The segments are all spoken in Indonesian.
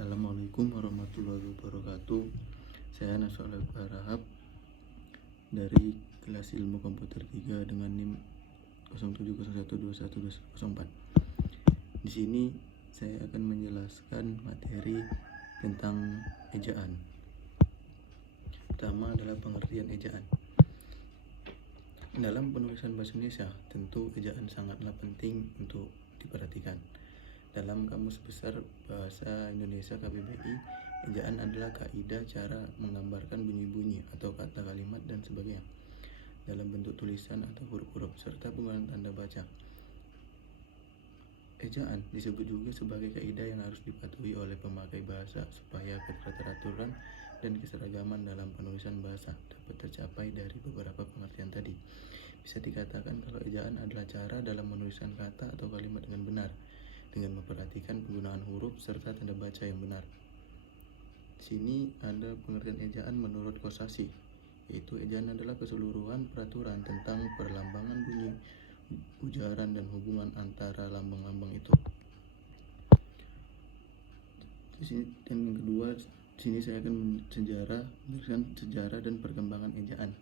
Assalamualaikum warahmatullahi wabarakatuh. Saya Nasrullah Barahab dari kelas ilmu komputer 3 dengan NIM 0701212004. Di sini saya akan menjelaskan materi tentang ejaan. Pertama adalah pengertian ejaan. Dalam penulisan bahasa Indonesia, tentu ejaan sangatlah penting untuk diperhatikan. Dalam Kamus Besar Bahasa Indonesia KBBI, ejaan adalah kaidah cara menggambarkan bunyi-bunyi atau kata kalimat dan sebagainya dalam bentuk tulisan atau huruf-huruf serta penggunaan tanda baca. Ejaan disebut juga sebagai kaidah yang harus dipatuhi oleh pemakai bahasa supaya keteraturan dan keseragaman dalam penulisan bahasa dapat tercapai dari beberapa pengertian tadi. Bisa dikatakan kalau ejaan adalah cara dalam menuliskan kata atau kalimat dengan benar, dengan memperhatikan penggunaan huruf serta tanda baca yang benar. Di sini ada pengertian ejaan menurut Kosasih, yaitu ejaan adalah keseluruhan peraturan tentang perlambangan bunyi, ujaran, dan hubungan antara lambang-lambang itu. Di sini yang kedua, di sini saya akan menjelaskan sejarah dan perkembangan ejaan.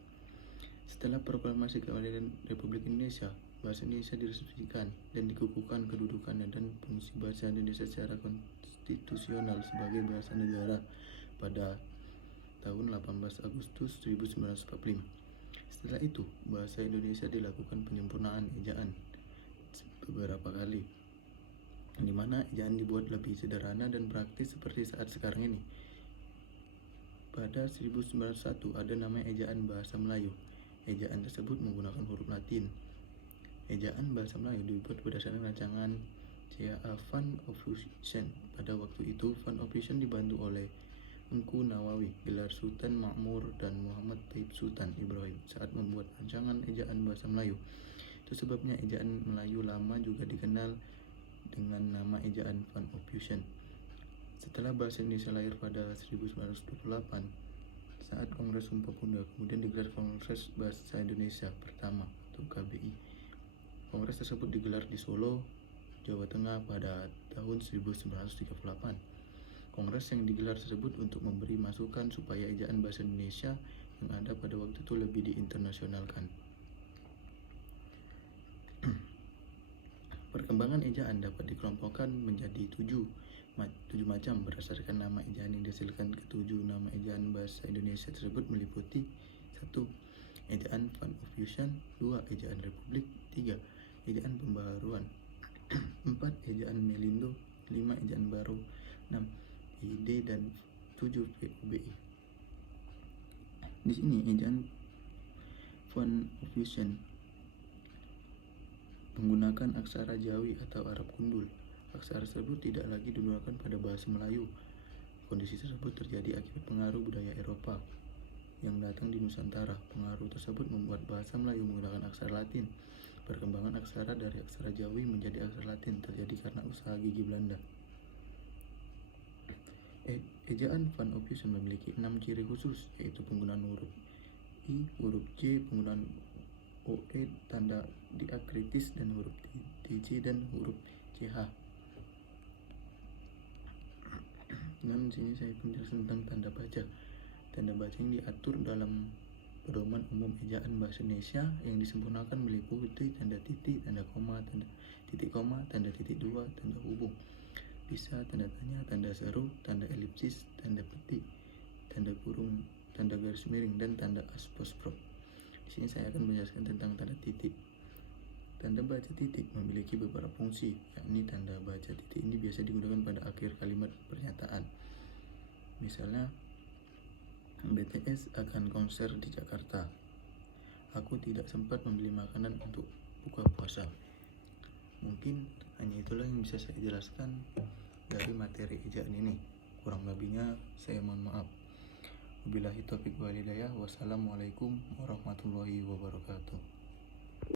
Setelah proklamasi kemerdekaan Republik Indonesia, bahasa Indonesia diresmikan dan dikukuhkan kedudukannya dan fungsi bahasa Indonesia secara konstitusional sebagai bahasa negara pada tahun 18 Agustus 1945. Setelah itu, bahasa Indonesia dilakukan penyempurnaan ejaan beberapa kali, di mana ejaan dibuat lebih sederhana dan praktis seperti saat sekarang ini. Pada 1901 ada namanya ejaan bahasa Melayu. Ejaan tersebut menggunakan huruf Latin. Ejaan bahasa Melayu dibuat berdasarkan rancangan C.A. Van Ophuijsen. Pada waktu itu, Van Ophuijsen dibantu oleh Engku Nawawi, Gelar Sultan Makmur, dan Muhammad Taib Sultan Ibrahim saat membuat rancangan ejaan bahasa Melayu. Itu sebabnya ejaan Melayu lama juga dikenal dengan nama ejaan Van Ophuijsen. Setelah bahasa Indonesia lahir pada 1928, saat Kongres Sumpah Pemuda, kemudian digelar Kongres Bahasa Indonesia pertama atau KBI. Kongres tersebut digelar di Solo, Jawa Tengah pada tahun 1938. Kongres yang digelar tersebut untuk memberi masukan supaya ejaan bahasa Indonesia yang ada pada waktu itu lebih diinternasionalkan. Perkembangan ejaan dapat dikelompokkan menjadi tujuh macam berdasarkan nama ejaan yang dihasilkan. Ketujuh nama ejaan bahasa Indonesia tersebut meliputi 1. Ejaan Van Ophuijsen, 2. Ejaan Republik, 3. Ejaan Pembaharuan, 4. Ejaan Melindo, 5. Ejaan Baru, 6. ID, dan 7. PUBI. Di sini ejaan Van Ophuijsen menggunakan aksara Jawi atau Arab Gundul. Aksara tersebut tidak lagi digunakan pada bahasa Melayu. Kondisi tersebut terjadi akibat pengaruh budaya Eropa yang datang di Nusantara. Pengaruh tersebut membuat bahasa Melayu menggunakan aksara Latin. Perkembangan aksara dari aksara Jawi menjadi aksara Latin terjadi karena usaha gigi Belanda. Ejaan Van Ophuijsen memiliki 6 ciri khusus, yaitu penggunaan huruf I, huruf J, penggunaan OE, tanda diakritis, dan huruf DJ dan huruf CH. Dan sini saya penjelasan tentang tanda baca. Tanda baca yang diatur dalam pedoman umum ejaan bahasa Indonesia yang disempurnakan meliputi tanda titik, tanda koma, tanda titik koma, tanda titik dua, tanda hubung, bisa, tanda tanya, tanda seru, tanda elipsis, tanda petik, tanda kurung, tanda garis miring, dan tanda apostrof. Di sini saya akan menjelaskan tentang tanda titik. Tanda baca titik memiliki beberapa fungsi, yakni tanda baca titik ini biasa digunakan pada akhir kalimat pernyataan. Misalnya, BTS akan konser di Jakarta. Aku tidak sempat membeli makanan untuk buka puasa. Mungkin hanya itulah yang bisa saya jelaskan dari materi ejaan ini. Kurang lebihnya saya mohon maaf. Wabillahi taufiq wal hidayah. Wassalamualaikum warahmatullahi wabarakatuh.